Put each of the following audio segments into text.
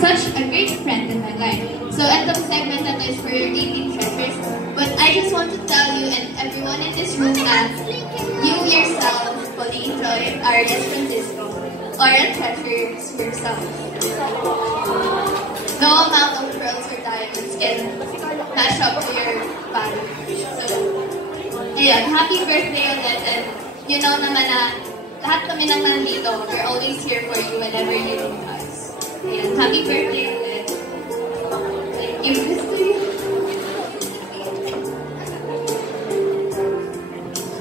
such a great friend in my life. So itong segment na to is for your 18 treasures. But I just want to tell you and everyone in this room that you yourself fully enjoy Arias Francisco or a treasures yourself. No amount of pearls or diamonds can match up to your value. So, ayun, happy birthday ulit, and you know naman na lahat kami nang nandito, we're always here for you whenever you need us. Ayun, happy birthday ulit. Thank you, Christy.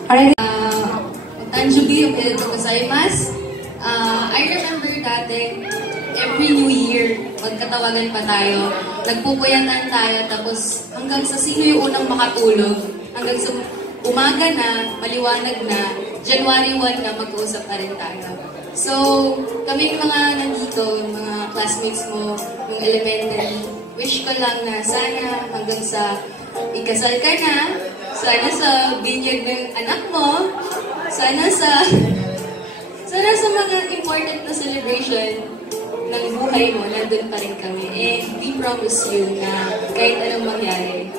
Alright, Tanjubi, omedetou gozaimasu. I remember dati, every New Year, magkatawagan pa tayo, nagpupuyatan tayo, tapos hanggang sa sino yung unang makatulog, hanggang sa umaga na, maliwanag na, January 1 na, mag-uusap pa rin tayo. So, kami mga nandito, yung mga classmates mo, yung elementary, wish ko lang na sana hanggang sa ikasal ka na, sana sa binyag ng anak mo, sana sa mga important na celebration ng buhay mo, nandun pa rin kami. And we promise you na kahit anong mangyari,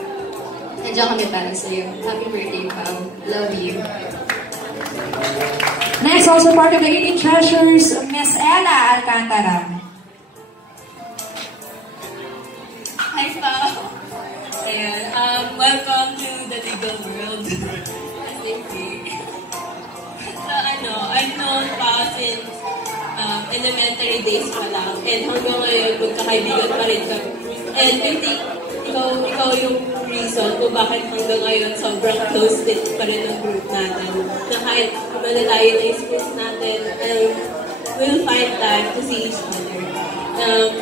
nandiyan kami para sa'yo. Happy birthday, Pao. Love you. Next, also part of the 18 Treasures, Miss Ella Alcantara. Hi, Pao. Ayan, welcome to the legal world. Thank you. So, I've known Pao since elementary days pa lang. And hanggang ngayon, magkakaibigan pa rin kami. And I think, ikaw yung reason kung bakit hanggang ngayon sobrang close-knit pa rin ang group natin. Na kahit malalayo na yung skills natin, we'll find time to see each other.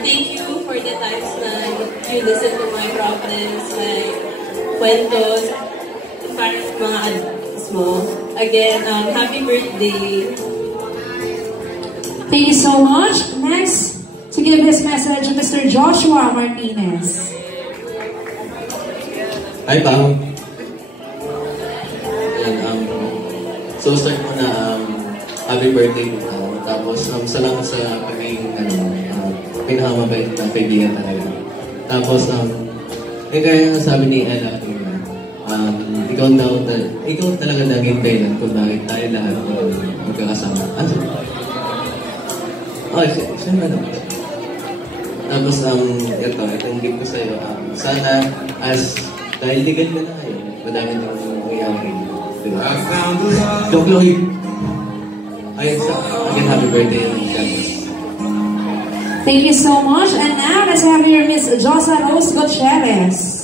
Thank you for the times na you listen to my problems, my kwentos, para mga adults mo. Again, happy birthday. Thank you so much. Next, to give his message, Mr. Joshua Martinez. Hi, Pao. So, start mo na happy birthday po, Pao. Tapos, salamat sa pagiging pinakamabait na kaibigan talaga. Tapos, kaya sabi ni Ella, ikaw talaga naging dahilan kung bakit tayo lahat magkakasama. Siyempre naman. Tapos, itong gift ko sa'yo, sana, dahil legal ka na kayo, madami na kong mangyayari. Diba? Joke lang yun. Ayun sa, again, happy birthday, Carlos. Thank you so much. And now, let's have here Miss Josa Rose Gutierrez.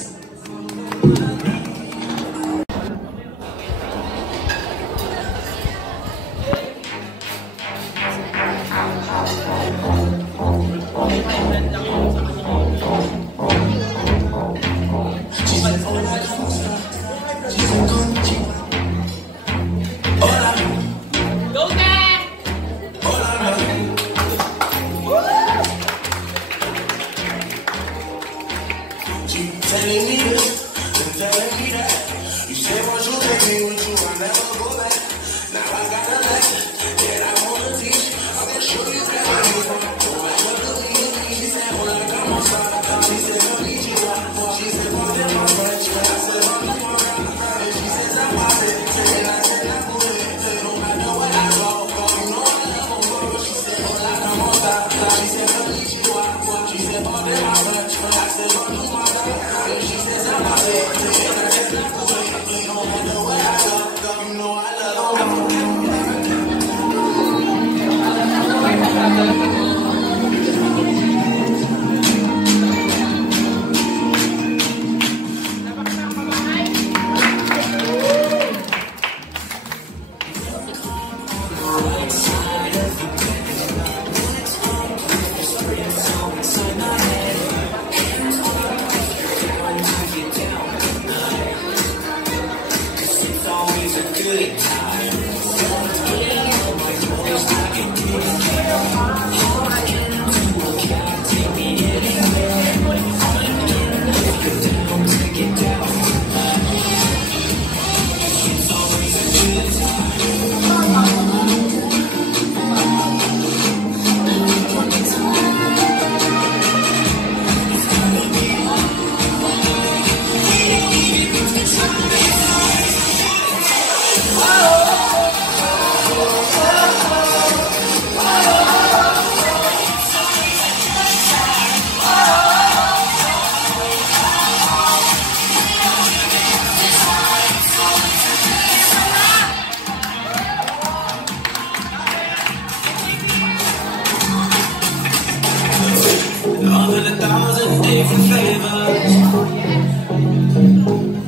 love in 1,000 different flavors.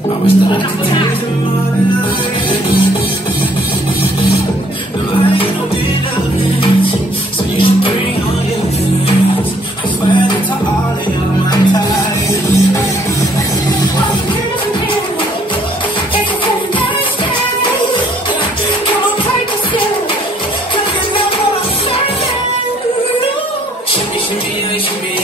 I wish that I could taste them all night. No, I ain't no villain, so you should bring on your friends. I swear that to all of you, my type. Shimmy, shimmy, shimmy,